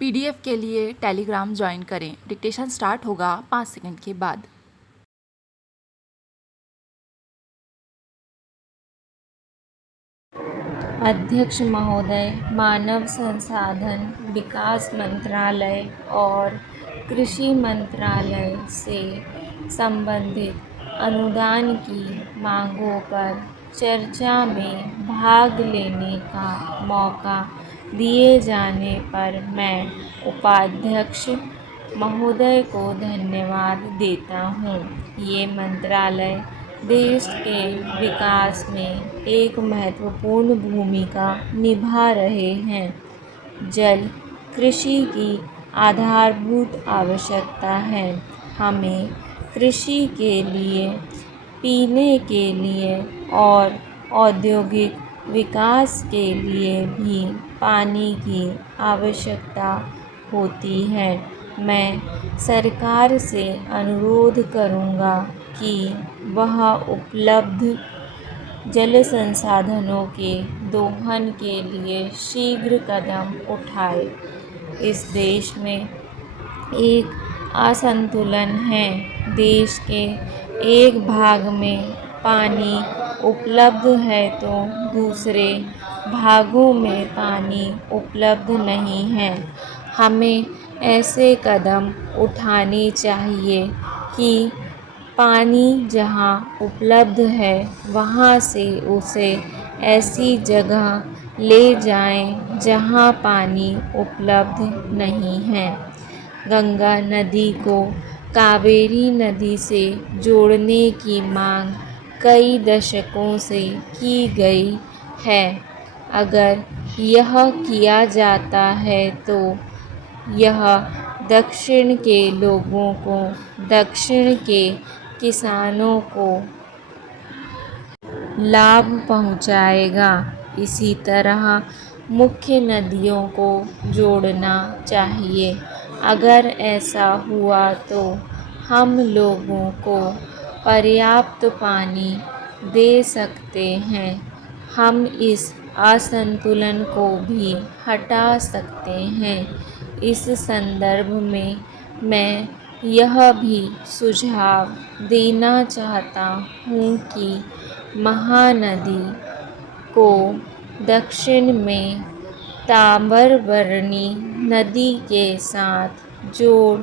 PDF के लिए Telegram join करें। डिक्टेशन स्टार्ट होगा 5 सेकंड के बाद। अध्यक्ष महोदय, मानव संसाधन विकास मंत्रालय और कृषि मंत्रालय से संबंधित अनुदान की मांगों पर चर्चा में भाग लेने का मौका दिए जाने पर मैं उपाध्यक्ष महोदय को धन्यवाद देता हूँ। ये मंत्रालय देश के विकास में एक महत्वपूर्ण भूमिका निभा रहे हैं। जल कृषि की आधारभूत आवश्यकता है। हमें कृषि के लिए, पीने के लिए और औद्योगिक विकास के लिए भी पानी की आवश्यकता होती है। मैं सरकार से अनुरोध करूँगा कि वह उपलब्ध जल संसाधनों के दोहन के लिए शीघ्र कदम उठाए। इस देश में एक असंतुलन है। देश के एक भाग में पानी उपलब्ध है तो दूसरे भागों में पानी उपलब्ध नहीं है। हमें ऐसे कदम उठाने चाहिए कि पानी जहाँ उपलब्ध है वहाँ से उसे ऐसी जगह ले जाएं जहाँ पानी उपलब्ध नहीं है। गंगा नदी को कावेरी नदी से जोड़ने की मांग कई दशकों से की गई है। अगर यह किया जाता है तो यह दक्षिण के लोगों को, दक्षिण के किसानों को लाभ पहुंचाएगा। इसी तरह मुख्य नदियों को जोड़ना चाहिए। अगर ऐसा हुआ तो हम लोगों को पर्याप्त पानी दे सकते हैं। हम इस असंतुलन को भी हटा सकते हैं। इस संदर्भ में मैं यह भी सुझाव देना चाहता हूँ कि महानदी को दक्षिण में ताम्रबरणी नदी के साथ जोड़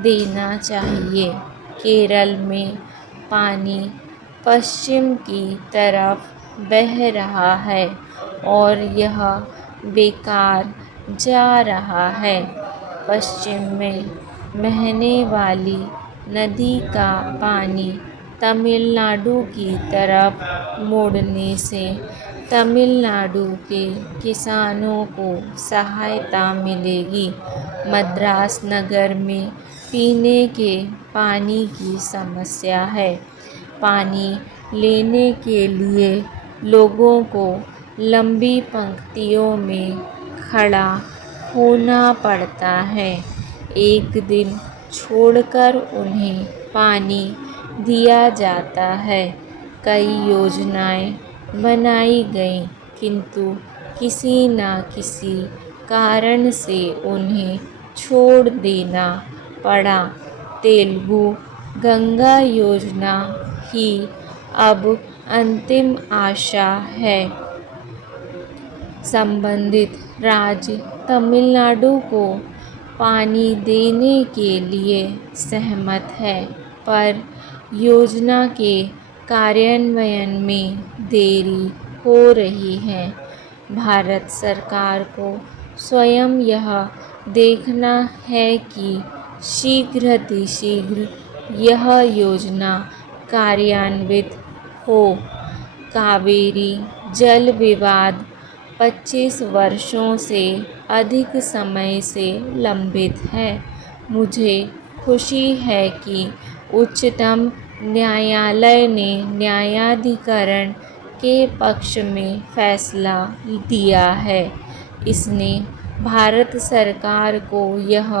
देना चाहिए। केरल में पानी पश्चिम की तरफ बह रहा है और यह बेकार जा रहा है। पश्चिम में बहने वाली नदी का पानी तमिलनाडु की तरफ मुड़ने से तमिलनाडु के किसानों को सहायता मिलेगी। मद्रास नगर में पीने के पानी की समस्या है। पानी लेने के लिए लोगों को लंबी पंक्तियों में खड़ा होना पड़ता है। एक दिन छोड़कर उन्हें पानी दिया जाता है। कई योजनाएं बनाई गईं, किंतु किसी न किसी कारण से उन्हें छोड़ देना पड़ा। तेलुगु गंगा योजना ही अब अंतिम आशा है। संबंधित राज्य तमिलनाडु को पानी देने के लिए सहमत है, पर योजना के कार्यान्वयन में देरी हो रही है। भारत सरकार को स्वयं यह देखना है कि शीघ्रातिशीघ्र यह योजना कार्यान्वित हो। कावेरी जल विवाद 25 वर्षों से अधिक समय से लंबित है। मुझे खुशी है कि उच्चतम न्यायालय ने न्यायाधिकरण के पक्ष में फैसला दिया है। इसने भारत सरकार को यह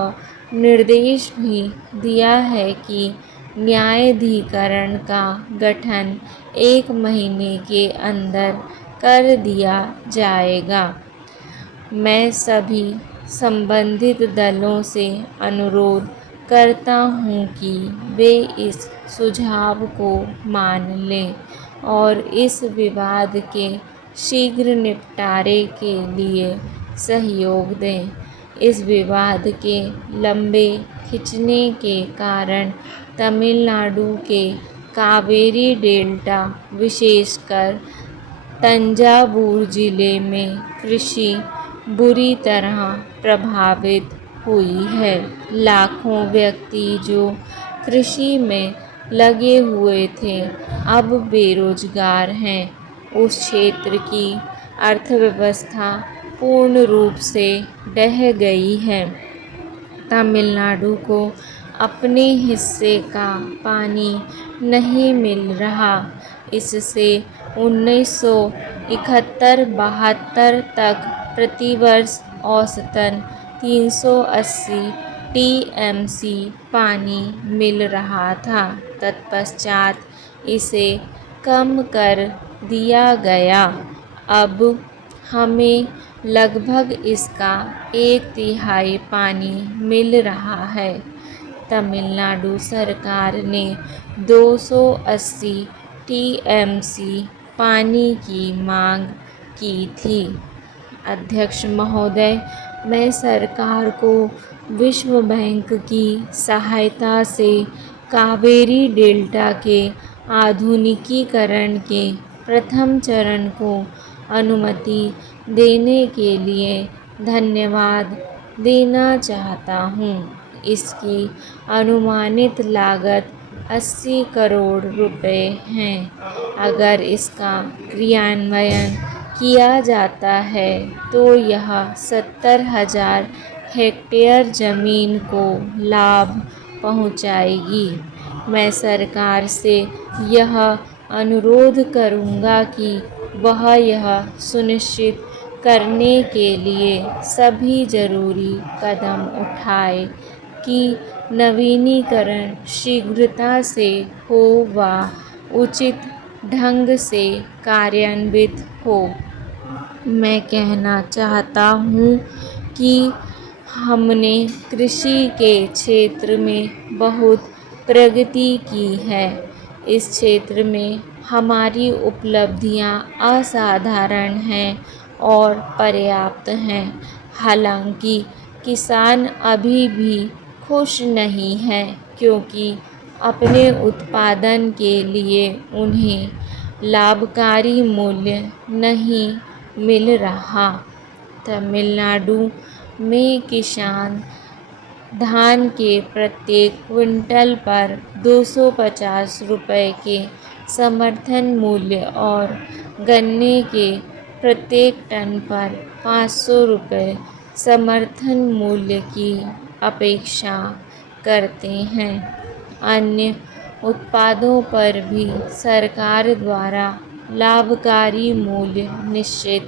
निर्देश भी दिया है कि न्यायाधिकरण का गठन 1 महीने के अंदर कर दिया जाएगा। मैं सभी संबंधित दलों से अनुरोध करता हूँ कि वे इस सुझाव को मान लें और इस विवाद के शीघ्र निपटारे के लिए सहयोग दें। इस विवाद के लंबे खिंचने के कारण तमिलनाडु के कावेरी डेल्टा, विशेषकर तंजावुर जिले में कृषि बुरी तरह प्रभावित हुई है। लाखों व्यक्ति जो कृषि में लगे हुए थे, अब बेरोजगार हैं। उस क्षेत्र की अर्थव्यवस्था पूर्ण रूप से ढह गई है। तमिलनाडु को अपने हिस्से का पानी नहीं मिल रहा। इससे 1971-72 तक प्रतिवर्ष औसतन 380 टीएमसी पानी मिल रहा था। तत्पश्चात इसे कम कर दिया गया। अब हमें लगभग इसका 1/3 पानी मिल रहा है। तमिलनाडु सरकार ने 280 टीएमसी पानी की मांग की थी। अध्यक्ष महोदय, मैं सरकार को विश्व बैंक की सहायता से कावेरी डेल्टा के आधुनिकीकरण के प्रथम चरण को अनुमति देने के लिए धन्यवाद देना चाहता हूँ। इसकी अनुमानित लागत 80 करोड़ रुपए है। अगर इसका क्रियान्वयन किया जाता है तो यह 70,000 हेक्टेयर जमीन को लाभ पहुंचाएगी। मैं सरकार से यह अनुरोध करूंगा कि वह यह सुनिश्चित करने के लिए सभी जरूरी कदम उठाए कि नवीनीकरण शीघ्रता से हो व उचित ढंग से कार्यान्वित हो। मैं कहना चाहता हूँ कि हमने कृषि के क्षेत्र में बहुत प्रगति की है। इस क्षेत्र में हमारी उपलब्धियाँ असाधारण हैं और पर्याप्त हैं। हालांकि किसान अभी भी खुश नहीं हैं, क्योंकि अपने उत्पादन के लिए उन्हें लाभकारी मूल्य नहीं मिल रहा। तमिलनाडु में किसान धान के प्रत्येक क्विंटल पर 250 रुपये के समर्थन मूल्य और गन्ने के प्रत्येक टन पर 500 रुपये समर्थन मूल्य की अपेक्षा करते हैं। अन्य उत्पादों पर भी सरकार द्वारा लाभकारी मूल्य निश्चित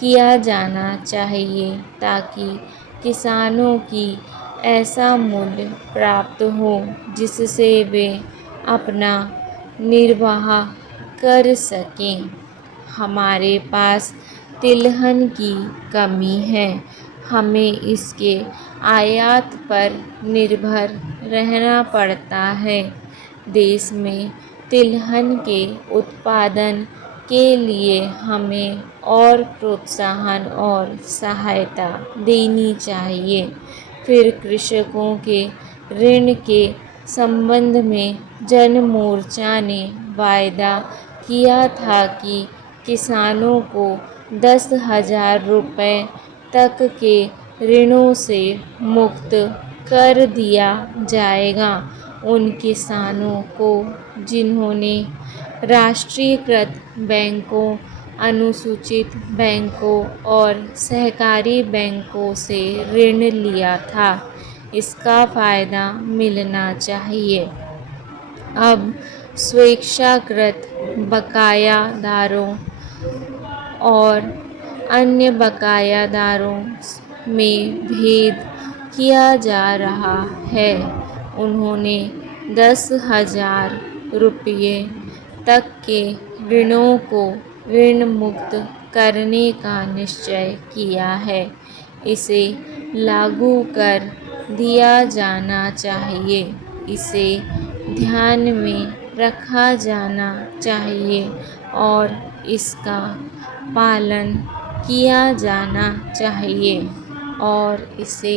किया जाना चाहिए, ताकि किसानों की ऐसा मूल्य प्राप्त हो जिससे वे अपना निर्वाह कर सकें। हमारे पास तिलहन की कमी है। हमें इसके आयात पर निर्भर रहना पड़ता है। देश में तिलहन के उत्पादन के लिए हमें और प्रोत्साहन और सहायता देनी चाहिए। फिर कृषकों के ऋण के संबंध में जन मोर्चा ने वायदा किया था कि किसानों को 10,000 रुपये तक के ऋणों से मुक्त कर दिया जाएगा। उन किसानों को जिन्होंने राष्ट्रीयकृत बैंकों, अनुसूचित बैंकों और सहकारी बैंकों से ऋण लिया था, इसका फ़ायदा मिलना चाहिए। अब स्वेच्छाकृत बकायादारों और अन्य बकायादारों में भेद किया जा रहा है। उन्होंने 10,000 रुपये तक के ऋणों को ऋण मुक्त करने का निश्चय किया है। इसे लागू कर दिया जाना चाहिए। इसे ध्यान में रखा जाना चाहिए और इसका पालन किया जाना चाहिए और इसे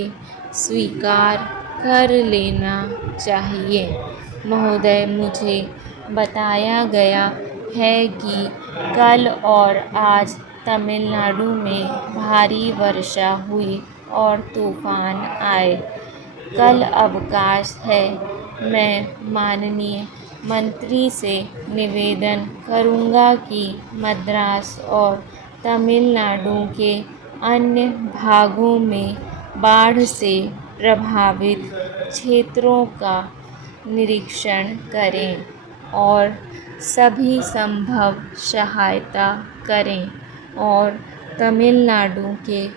स्वीकार कर लेना चाहिए। महोदय, मुझे बताया गया है कि कल और आज तमिलनाडु में भारी वर्षा हुई और तूफान आए। कल अवकाश है। मैं माननीय मंत्री से निवेदन करूंगा कि मद्रास और तमिलनाडु के अन्य भागों में बाढ़ से प्रभावित क्षेत्रों का निरीक्षण करें और सभी संभव सहायता करें और तमिलनाडु के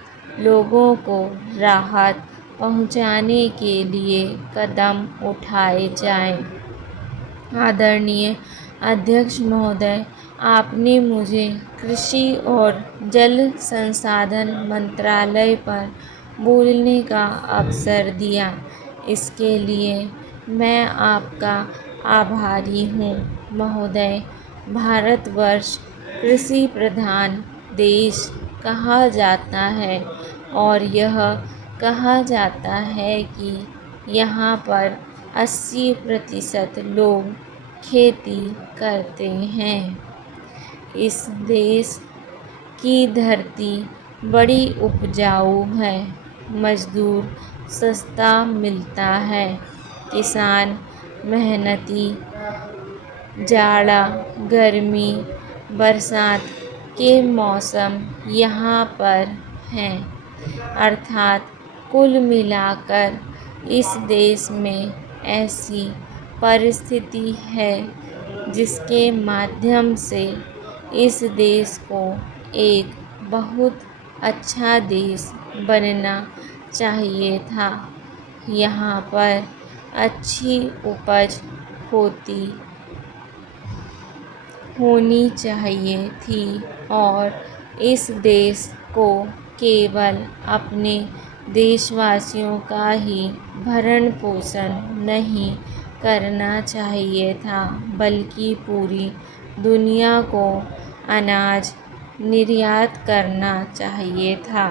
लोगों को राहत पहुंचाने के लिए कदम उठाए जाएं। आदरणीय अध्यक्ष महोदय, आपने मुझे कृषि और जल संसाधन मंत्रालय पर बोलने का अवसर दिया। इसके लिए मैं आपका आभारी हूँ। महोदय, भारतवर्ष कृषि प्रधान देश कहा जाता है और यह कहा जाता है कि यहाँ पर 80% लोग खेती करते हैं। इस देश की धरती बड़ी उपजाऊ है। मजदूर सस्ता मिलता है। किसान मेहनती जाड़ा, गर्मी, बरसात के मौसम यहाँ पर हैं। अर्थात कुल मिलाकर इस देश में ऐसी परिस्थिति है जिसके माध्यम से इस देश को एक बहुत अच्छा देश बनना चाहिए था। यहाँ पर अच्छी उपज होनी चाहिए थी और इस देश को केवल अपने देशवासियों का ही भरण पोषण नहीं करना चाहिए था, बल्कि पूरी दुनिया को अनाज निर्यात करना चाहिए था।